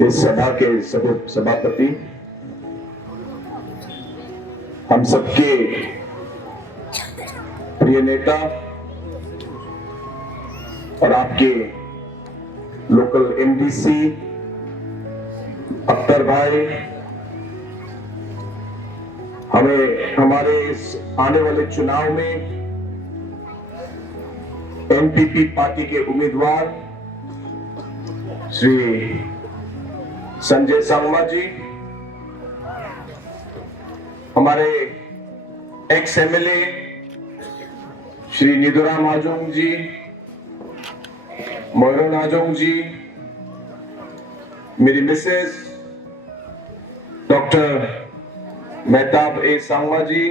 इस सभा के सभापति, हम सबके प्रिय नेता और आपके लोकल एमडीसी अख्तर भाई, हमें हमारे इस आने वाले चुनाव में एनपीपी पार्टी के उम्मीदवार श्री संजय सांगमा जी, हमारे एक्स एमएलए श्री निधुराम हाजोंग जी, मोहन हाजोंग जी, मेरी मिसेस डॉक्टर मेहताब ए सांगमा जी,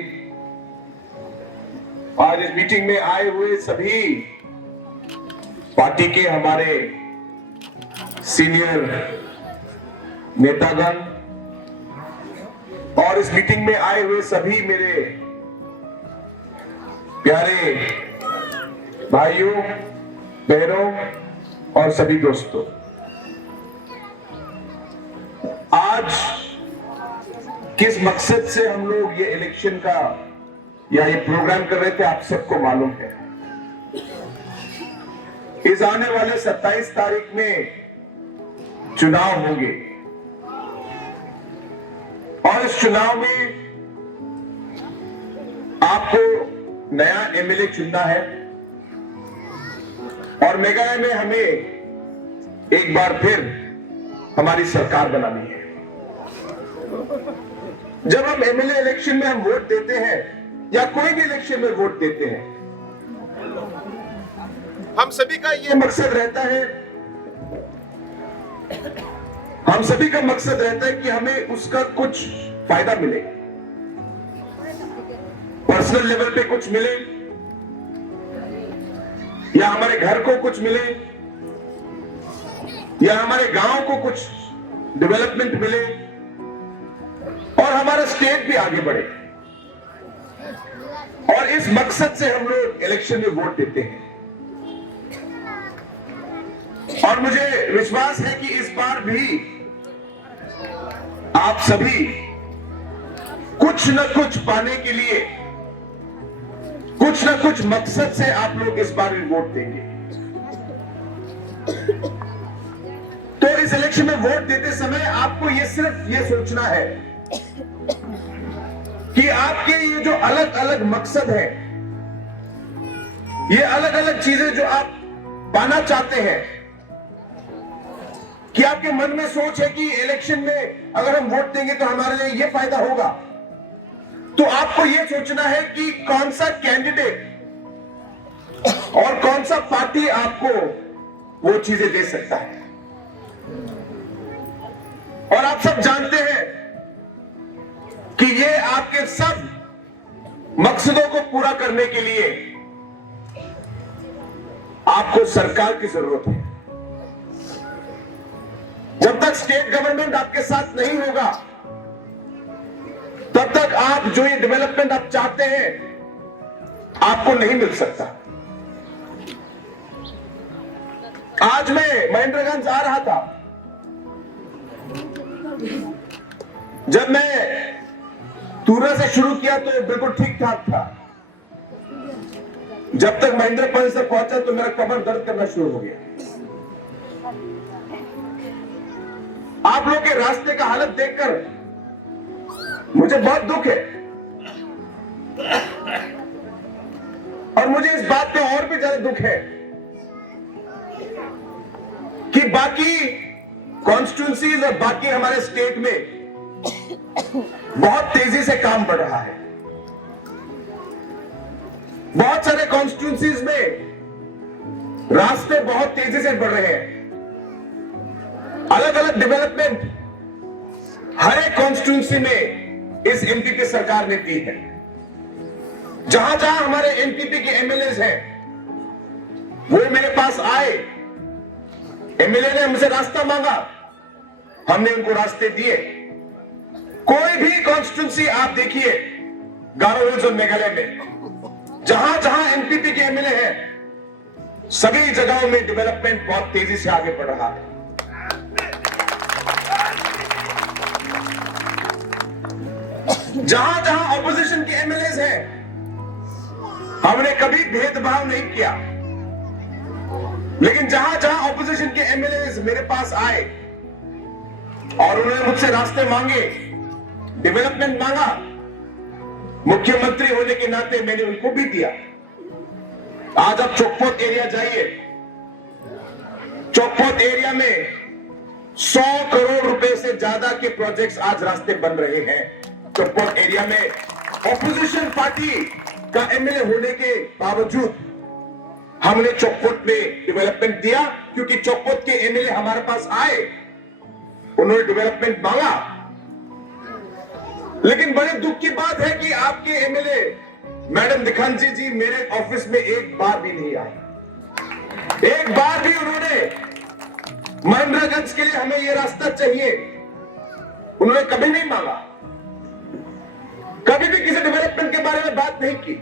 आज इस मीटिंग में आए हुए सभी पार्टी के हमारे सीनियर नेतागण और इस मीटिंग में आए हुए सभी मेरे प्यारे भाइयों बहनों और सभी दोस्तों, आज किस मकसद से हम लोग ये इलेक्शन का या ये प्रोग्राम कर रहे थे आप सबको मालूम है। इस आने वाले 27 तारीख में चुनाव होंगे और इस चुनाव में आपको नया एमएलए चुनना है और मेघालय में हमें एक बार फिर हमारी सरकार बनानी है। जब हम एमएलए इलेक्शन में हम वोट देते हैं या कोई भी इलेक्शन में वोट देते हैं, हम सभी का ये मकसद रहता है, हम सभी का मकसद रहता है कि हमें उसका कुछ फायदा मिले, पर्सनल लेवल पे कुछ मिले या हमारे घर को कुछ मिले या हमारे गांव को कुछ डेवलपमेंट मिले और हमारा स्टेट भी आगे बढ़े। और इस मकसद से हम लोग इलेक्शन में वोट देते हैं और मुझे विश्वास है कि इस बार भी आप सभी कुछ न कुछ पाने के लिए, कुछ न कुछ मकसद से आप लोग इस बार भी वोट देंगे। तो इस इलेक्शन में वोट देते समय आपको ये सिर्फ ये सोचना है कि आपके ये जो अलग अलग मकसद है, ये अलग अलग चीजें जो आप पाना चाहते हैं, कि आपके मन में सोच है कि इलेक्शन में अगर हम वोट देंगे तो हमारे लिए ये फायदा होगा, तो आपको ये सोचना है कि कौन सा कैंडिडेट और कौन सा पार्टी आपको वो चीजें दे सकता है। और आप सब जानते हैं कि ये आपके सब मकसदों को पूरा करने के लिए आपको सरकार की जरूरत है। जब तक स्टेट गवर्नमेंट आपके साथ नहीं होगा, तब तक आप जो ये डेवलपमेंट आप चाहते हैं आपको नहीं मिल सकता। आज मैं महेंद्रगंज आ रहा था, जब मैं तूरा से शुरू किया तो बिल्कुल ठीक ठाक था। जब तक महेंद्र परिसर पहुंचा तो मेरा कमर दर्द करना शुरू हो गया। आप लोग के रास्ते का हालत देखकर मुझे बहुत दुख है और मुझे इस बात पे और भी ज्यादा दुख है कि बाकी कॉन्स्टिट्यूंसीज और बाकी हमारे स्टेट में बहुत तेजी से काम बढ़ रहा है। बहुत सारे कॉन्स्टिट्यूंसीज में रास्ते बहुत तेजी से बढ़ रहे हैं। अलग अलग डेवलपमेंट हर एक कॉन्स्टिट्यूंसी में इस एनपीपी सरकार ने की है। जहां जहां हमारे एनपीपी के एमएलए हैं, वो मेरे पास आए, एमएलए ने हमसे रास्ता मांगा, हमने उनको रास्ते दिए। कोई भी कॉन्स्टिट्यूंसी आप देखिए गारो हिल्स और मेघालय में, जहां जहां एनपीपी के एमएलए हैं, सभी जगहों में डेवलपमेंट बहुत तेजी से आगे बढ़ रहा है। जहां जहां ऑपोजिशन के एमएलए हैं, हमने कभी भेदभाव नहीं किया। लेकिन जहां जहां ऑपोजिशन के एमएलए मेरे पास आए और उन्होंने मुझसे रास्ते मांगे, डेवलपमेंट मांगा, मुख्यमंत्री होने के नाते मैंने उनको भी दिया। आज आप चौकपोत एरिया जाइए, चौकपोत एरिया में 100 करोड़ रुपए से ज्यादा के प्रोजेक्ट्स आज रास्ते बन रहे हैं। चौकपोत एरिया में ऑपोजिशन पार्टी का एमएलए होने के बावजूद हमने चौकपोत में डेवलपमेंट दिया, क्योंकि चौकपोत के एमएलए हमारे पास आए, उन्होंने डेवलपमेंट मांगा। लेकिन बड़े दुख की बात है कि आपके एमएलए मैडम दिखांची जी मेरे ऑफिस में एक बार भी नहीं आए। एक बार भी उन्होंने महेंद्रगंज के लिए हमें यह रास्ता चाहिए, उन्होंने कभी नहीं मांगा, कभी भी किसी डेवलपमेंट के बारे में बात नहीं की।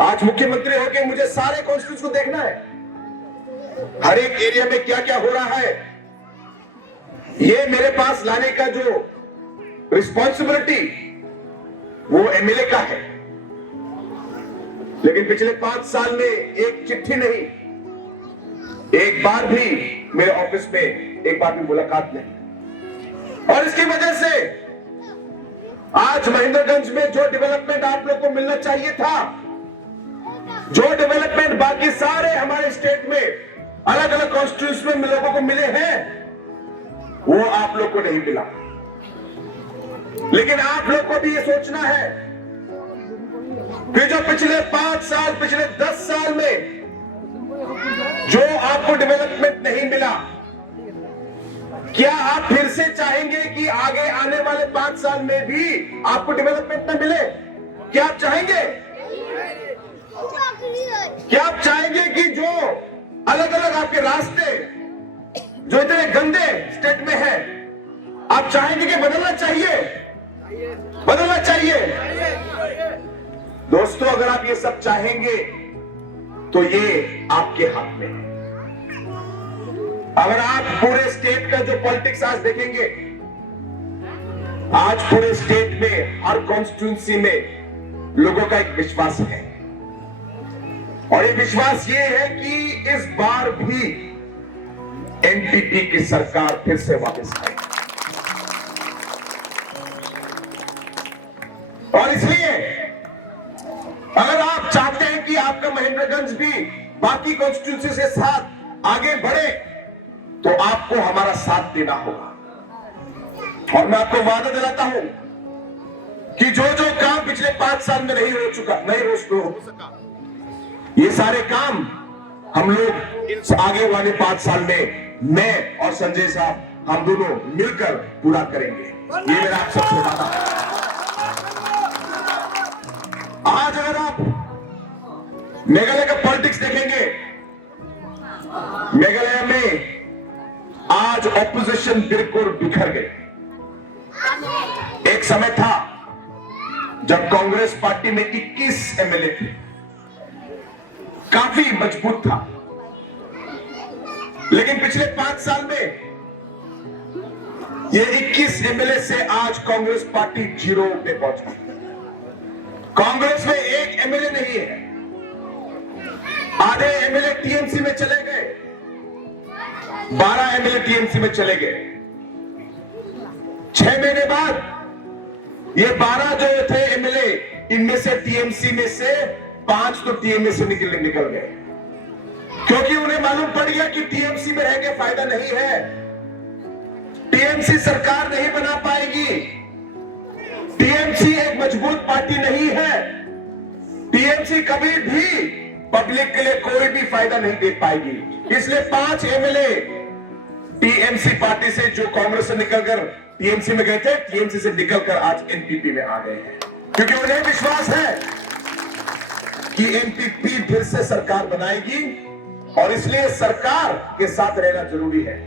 आज मुख्यमंत्री होकर मुझे सारे कॉन्स्टिट्यूएंसी को देखना है, हर एक एरिया में क्या क्या हो रहा है, ये मेरे पास लाने का जो रिस्पॉन्सिबिलिटी वो एमएलए का है। लेकिन पिछले 5 साल में एक चिट्ठी नहीं, एक बार भी मेरे ऑफिस में एक बार भी मुलाकात नहीं। और इसकी वजह से आज महेंद्रगंज में जो डेवलपमेंट आप लोग को मिलना चाहिए था, जो डेवलपमेंट बाकी सारे हमारे स्टेट में अलग अलग कॉन्स्टिट्यूएंसी में लोगों को मिले हैं, वो आप लोग को नहीं मिला। लेकिन आप लोग को भी ये सोचना है कि जो पिछले 5 साल, पिछले 10 साल में जो आपको डेवलपमेंट नहीं मिला, क्या आप फिर से चाहेंगे कि आगे आने वाले 5 साल में भी आपको डेवलपमेंट न मिले? क्या आप चाहेंगे? क्या आप चाहेंगे कि जो अलग अलग आपके रास्ते जो इतने गंदे स्टेट में है, आप चाहेंगे कि बदलना चाहिए? बदलना चाहिए। दोस्तों, अगर आप ये सब चाहेंगे तो ये आपके हाथ में है। अगर आप पूरे स्टेट का जो पॉलिटिक्स आज देखेंगे, आज पूरे स्टेट में हर कॉन्स्टिट्यूंसी में लोगों का एक विश्वास है, और ये विश्वास ये है कि इस बार भी एनपीपी की सरकार फिर से वापस आएगी। और इसलिए अगर आप चाहते हैं कि आपका महेंद्रगंज भी बाकी कॉन्स्टिट्यूंसी के साथ आगे बढ़े, तो आपको हमारा साथ देना होगा। और मैं आपको वादा दिलाता हूं कि जो जो काम पिछले 5 साल में नहीं हो सका, ये सारे काम हम लोग आगे वाले 5 साल में मैं और संजय साहब हम दोनों मिलकर पूरा करेंगे। ये मेरा आप सबसे वादा है। आज अगर आप मेघालय का पॉलिटिक्स देखेंगे, मेघालय में आज ऑपोजिशन बिल्कुल बिखर गई। एक समय था जब कांग्रेस पार्टी में 21 एमएलए थे, काफी मजबूत था। लेकिन पिछले 5 साल में ये 21 एमएलए से आज कांग्रेस पार्टी 0 पे पहुंच गई। कांग्रेस में एक एमएलए नहीं है, आधे एमएलए टीएमसी में चले गए, 12 एमएलए टीएमसी में चले गए। 6 महीने बाद ये 12 जो थे एमएलए, इनमें से टीएमसी में से 5 तो टीएमसी से निकल गए, क्योंकि उन्हें मालूम पड़ गया कि टीएमसी में रह के फायदा नहीं है, टीएमसी सरकार नहीं बना पाएगी, टीएमसी एक मजबूत पार्टी नहीं है, टीएमसी कभी भी पब्लिक के लिए कोई भी फायदा नहीं दे पाएगी। इसलिए 5 एमएलए टीएमसी पार्टी से जो कांग्रेस से निकलकर टीएमसी में गए थे, टीएमसी से निकलकर आज एनपीपी में आ गए हैं, क्योंकि उन्हें विश्वास है कि एनपीपी फिर से सरकार बनाएगी, और इसलिए सरकार के साथ रहना जरूरी है।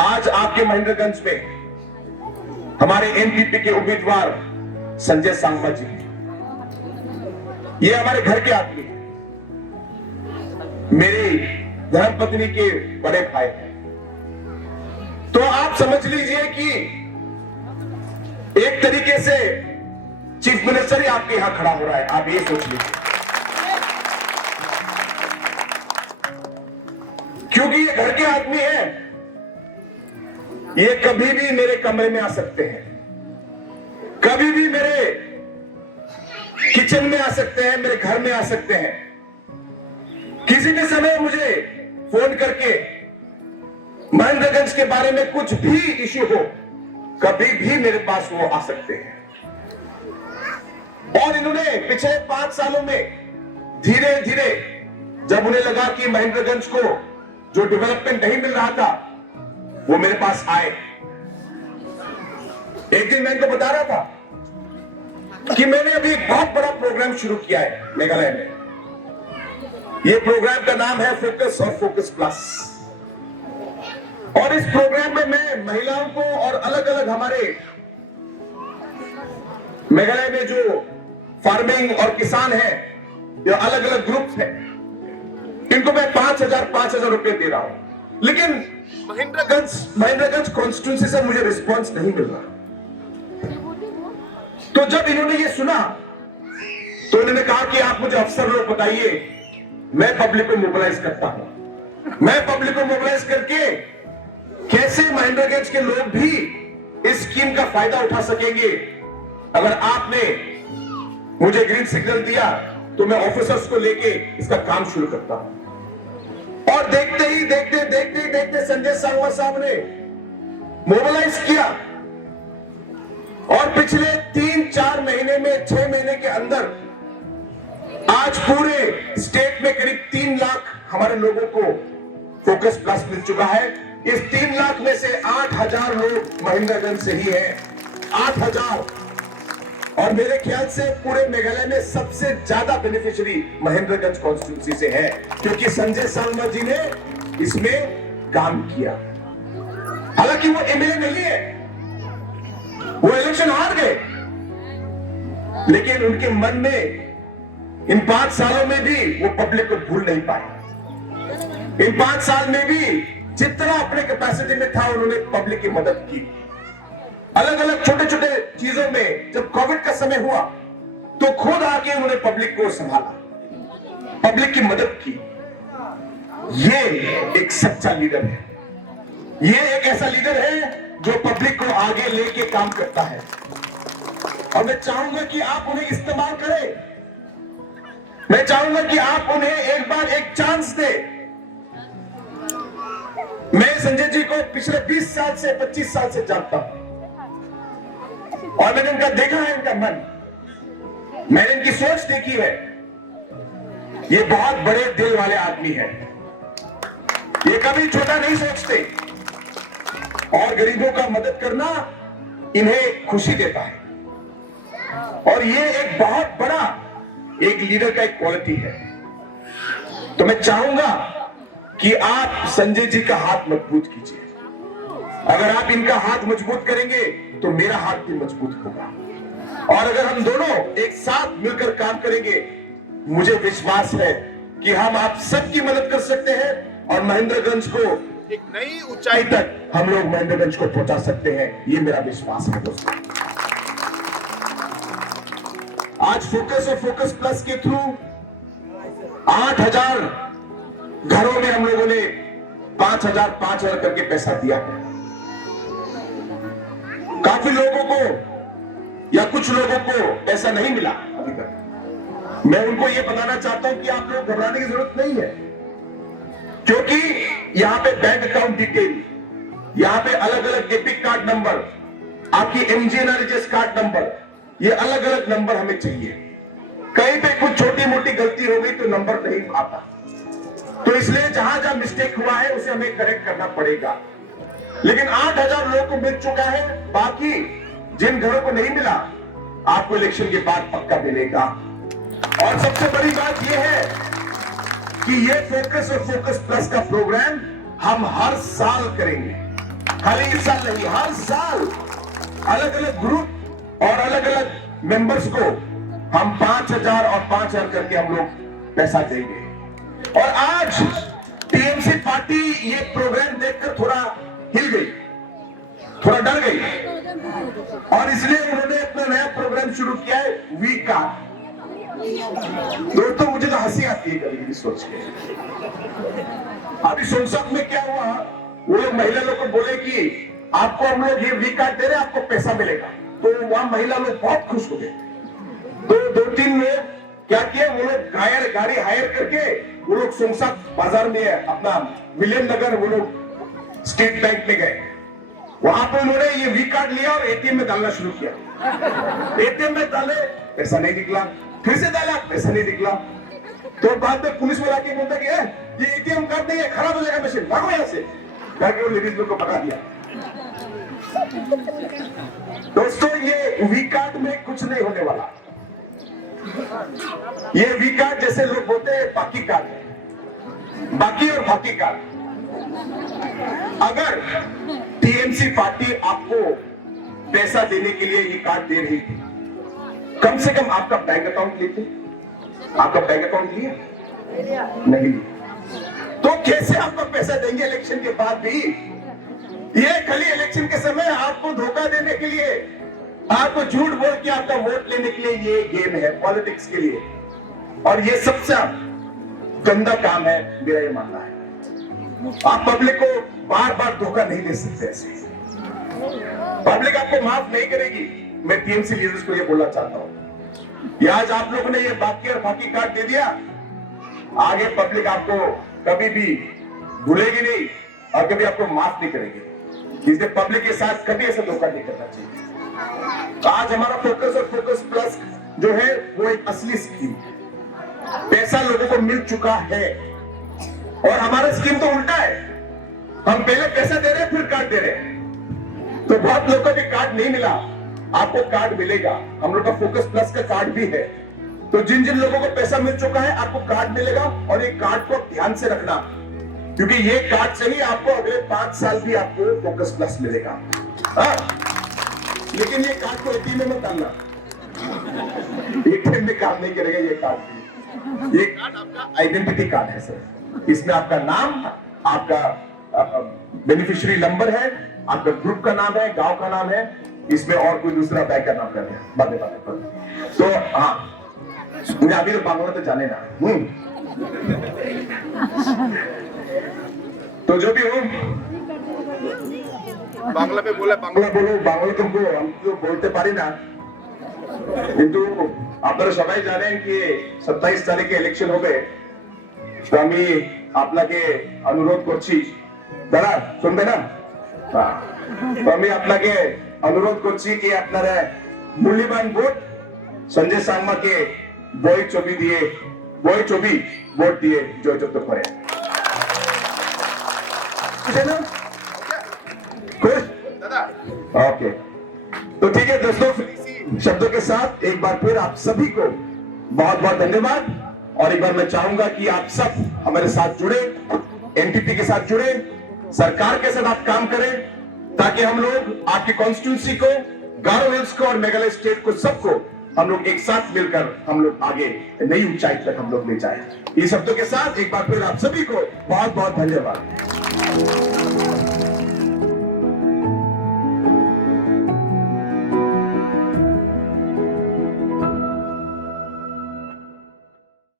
आज आपके महेंद्रगंज में हमारे एनपीपी के उम्मीदवार संजय सांगवा जी, ये हमारे घर के आदमी हैं, मेरी धर्मपत्नी के बड़े भाई हैं। तो आप समझ लीजिए कि एक तरीके से चीफ मिनिस्टर ही आपके यहां खड़ा हो रहा है, आप ये सोच लीजिए। क्योंकि ये घर के आदमी हैं, ये कभी भी मेरे कमरे में आ सकते हैं, कभी भी मेरे किचन में आ सकते हैं, मेरे घर में आ सकते हैं। किसी भी समय मुझे फोन करके महेंद्रगंज के बारे में कुछ भी इश्यू हो, कभी भी मेरे पास वो आ सकते हैं। और इन्होंने पिछले 5 सालों में धीरे धीरे जब उन्हें लगा कि महेंद्रगंज को जो डेवलपमेंट नहीं मिल रहा था, वो मेरे पास आए। एक दिन मैं इनको बता रहा था कि मैंने अभी एक बहुत बड़ा प्रोग्राम शुरू किया है मेघालय में। ये प्रोग्राम का नाम है फोकस और फोकस प्लस। और इस प्रोग्राम में मैं महिलाओं को और अलग अलग हमारे मेघालय में जो फार्मिंग और किसान हैं, ये अलग अलग ग्रुप हैं, इनको मैं 5,000 रुपए दे रहा हूं। लेकिन महेंद्रगंज कॉन्स्टिट्यूंसी से मुझे रिस्पांस नहीं मिल रहा। तो जब इन्होंने ये सुना तो इन्होंने कहा कि आप मुझे अफसर लोग बताइए, मैं पब्लिक को मोबिलाइज करता हूं। मैं पब्लिक को मोबिलाइज करके कैसे महेंद्रगंज के लोग भी इस स्कीम का फायदा उठा सकेंगे। अगर आपने मुझे ग्रीन सिग्नल दिया तो मैं ऑफिसर्स को लेके इसका काम शुरू करता हूं। और देखते संजय सांगवान साहब ने मोबिलाइज किया और पिछले 3-4 महीने में 6 महीने के अंदर आज पूरे स्टेट में करीब 3 लाख हमारे लोगों को फोकस प्लस मिल चुका है। इस 3 लाख में से 8,000 लोग महेंद्रगंज से ही हैं। 8,000। और मेरे ख्याल से पूरे मेघालय में सबसे ज्यादा बेनिफिशियरी महेंद्रगंज कॉन्स्टिट्यूंसी से है, क्योंकि संजय सांगवान जी ने इसमें काम किया। हालांकि वो एमएलए नहीं है, वो इलेक्शन हार गए, लेकिन उनके मन में इन 5 सालों में भी वो पब्लिक को भूल नहीं पाए। इन 5 साल में भी जितना अपने कैपेसिटी में था उन्होंने पब्लिक की मदद की। अलग अलग छोटे छोटे चीजों में जब कोविड का समय हुआ तो खुद आके उन्होंने पब्लिक को संभाला, पब्लिक की मदद की। ये एक सच्चा लीडर है। ये एक ऐसा लीडर है जो पब्लिक को आगे लेके काम करता है। और मैं चाहूंगा कि आप उन्हें इस्तेमाल करें। मैं चाहूंगा कि आप उन्हें एक बार एक चांस दें। मैं संजय जी को पिछले 20 साल से 25 साल से जानता हूं और मैंने इनका देखा है, इनका मन, मैंने इनकी सोच देखी है। ये बहुत बड़े दिल वाले आदमी हैं। ये कभी छोटा नहीं सोचते और गरीबों का मदद करना इन्हें खुशी देता है। और ये एक बहुत बड़ा एक लीडर का एक क्वालिटी है। तो मैं चाहूंगा कि आप संजय जी का हाथ मजबूत कीजिए। अगर आप इनका हाथ मजबूत करेंगे तो मेरा हाथ भी मजबूत होगा। और अगर हम दोनों एक साथ मिलकर काम करेंगे, मुझे विश्वास है कि हम आप सबकी मदद कर सकते हैं और महेंद्रगंज को एक नई ऊंचाई तक हम लोग महेंद्रगंज को पहुंचा सकते हैं। ये मेरा विश्वास है दोस्तों। आज फोकस और फोकस प्लस के थ्रू 8,000 घरों में हम लोगों ने 5,000 करके पैसा दिया है। काफी लोगों को या कुछ लोगों को पैसा नहीं मिला अभी तक। मैं उनको यह बताना चाहता हूं कि आप लोग घबराने की जरूरत नहीं है, क्योंकि यहां पे बैंक अकाउंट डिटेल, यहां पे अलग अलग एपिक कार्ड नंबर, आपकी एमजीएनआरएचएस कार्ड नंबर, ये अलग अलग नंबर हमें चाहिए। कहीं पे कुछ छोटी मोटी गलती हो गई तो नंबर नहीं आता, तो इसलिए जहां जहां मिस्टेक हुआ है उसे हमें करेक्ट करना पड़ेगा। लेकिन 8,000 लोगों को मिल चुका है। बाकी जिन घरों को नहीं मिला, आपको इलेक्शन के बाद पक्का मिलेगा। और सबसे बड़ी बात यह है कि ये फोकस और फोकस प्लस का प्रोग्राम हम हर साल करेंगे। खाली इस साल नहीं, हर साल अलग अलग ग्रुप और अलग अलग मेंबर्स को हम 5,000 और 5,000 करके हम लोग पैसा देंगे। और आज टीएमसी पार्टी ये प्रोग्राम देखकर थोड़ा हिल गई, थोड़ा डर गई और इसलिए उन्होंने अपना नया प्रोग्राम शुरू किया है वी कार्ड। दोस्तों मुझे तो हंसी आती है कभी कभी सोच के। अभी संसद में क्या हुआ, वो लोग महिला लोग को बोले कि आपको हम लोग ये वी कार्ड दे रहे हैं, आपको पैसा मिलेगा। तो वहां महिला लोग बहुत खुश हो गए। तो 2-3 लोग क्या किया, वो लोग गाड़ी हायर करके वो लोग संसद बाजार में अपना विलियम नगर वो लोग स्टेट बैंक में गए। वहां पर उन्होंने ये वी कार्ड लिया और एटीएम में डालना शुरू किया। एटीएम में डाले, पैसा नहीं निकला, फिर से डाला, पैसा नहीं निकला। तो बाद में पुलिस वाला के बोलता कि ये एटीएम कार्ड नहीं है, खराब हो जाएगा मशीन, भागो यहां से। जाके वो लेडीज लोग को भगा दिया। दोस्तों ये वी कार्ड में कुछ नहीं होने वाला। ये वी कार्ड जैसे लोग बोलते हैं बाकी कार्ड, बाकी और बाकी कार्ड। अगर टीएमसी पार्टी आपको पैसा देने के लिए ये कार्ड दे रही थी, कम से कम आपका बैंक अकाउंट लेते। आपका बैंक अकाउंट लिया नहीं, तो कैसे आपको पैसा देंगे इलेक्शन के बाद भी? ये खाली इलेक्शन के समय आपको धोखा देने के लिए, आपको झूठ बोल के आपका वोट लेने के लिए ये गेम है पॉलिटिक्स के लिए। और ये सबसे गंदा काम है, मेरा ये मानना है। आप पब्लिक को बार बार धोखा नहीं दे सकते ऐसे। पब्लिक आपको माफ नहीं करेगी। मैं टीएमसी लीडर्स को ये बोलना चाहता हूं, ये आज आप लोगों ने ये बाकी और बाकी कार्ड दे दिया, आगे पब्लिक आपको कभी भी भूलेगी नहीं और कभी आपको माफ नहीं करेगी। इसलिए पब्लिक के साथ कभी ऐसा धोखा नहीं करना चाहिए। तो आज हमारा फोकस और फोकस प्लस जो है वो एक असली स्कीम, पैसा लोगों को मिल चुका है। और हमारा स्कीम तो उल्टा है, हम पहले पैसा दे रहे हैं फिर कार्ड दे रहे हैं। तो बहुत लोगों को भी कार्ड नहीं मिला, आपको कार्ड मिलेगा। हम लोग का फोकस प्लस का कार्ड भी है। तो जिन जिन लोगों को पैसा मिल चुका है आपको कार्ड मिलेगा। और ये कार्ड को ध्यान से रखना, क्योंकि ये कार्ड से ही आपको अगले 5 साल भी आपको फोकस प्लस मिलेगा। लेकिन ये कार्ड को एटीएम में मत डालना, एटीएम में काम नहीं करेगा ये कार्ड। ये कार्ड आपका आइडेंटिटी कार्ड है सर। इसमें आपका नाम, आपका बेनिफिशियरी नंबर है, आपका ग्रुप का नाम है, गांव का नाम है, इसमें और कोई दूसरा बैंक का नाम कर है। बातें तो हाँ, मुझे अभी तो बांग्ला तो जाने ना। तो जो भी हो बांग्ला में बोला, बांग्ला बोलो, बांग्ला तुमको हम तो बोलते पारी ना। কিন্তু আপনারা সবাই জানেন কি 27 তারিখে ইলেকশন হবে। তো আমি আপনাকে অনুরোধ করছি, দাদা শুনবে না? তো আমি আপনাকে অনুরোধ করছি কি আপনারা মূল্যবান ভোট সঞ্জয় সাংমাকে বই ছবি ভোট দিয়ে জয়যুক্ত করে। ओके, तो ठीक है दोस्तों, शब्दों के साथ एक बार फिर आप सभी को बहुत बहुत धन्यवाद। और एक बार मैं चाहूंगा कि आप सब हमारे साथ जुड़े, एनटीपी के साथ जुड़े, सरकार के साथ आप काम करें, ताकि हम लोग आपकी कॉन्स्टिट्यूंसी को, गारो हिल्स को और मेघालय स्टेट को, सबको हम लोग एक साथ मिलकर हम लोग आगे नई ऊंचाई तक हम लोग ले जाएं। इस शब्दों के साथ एक बार फिर आप सभी को बहुत बहुत धन्यवाद।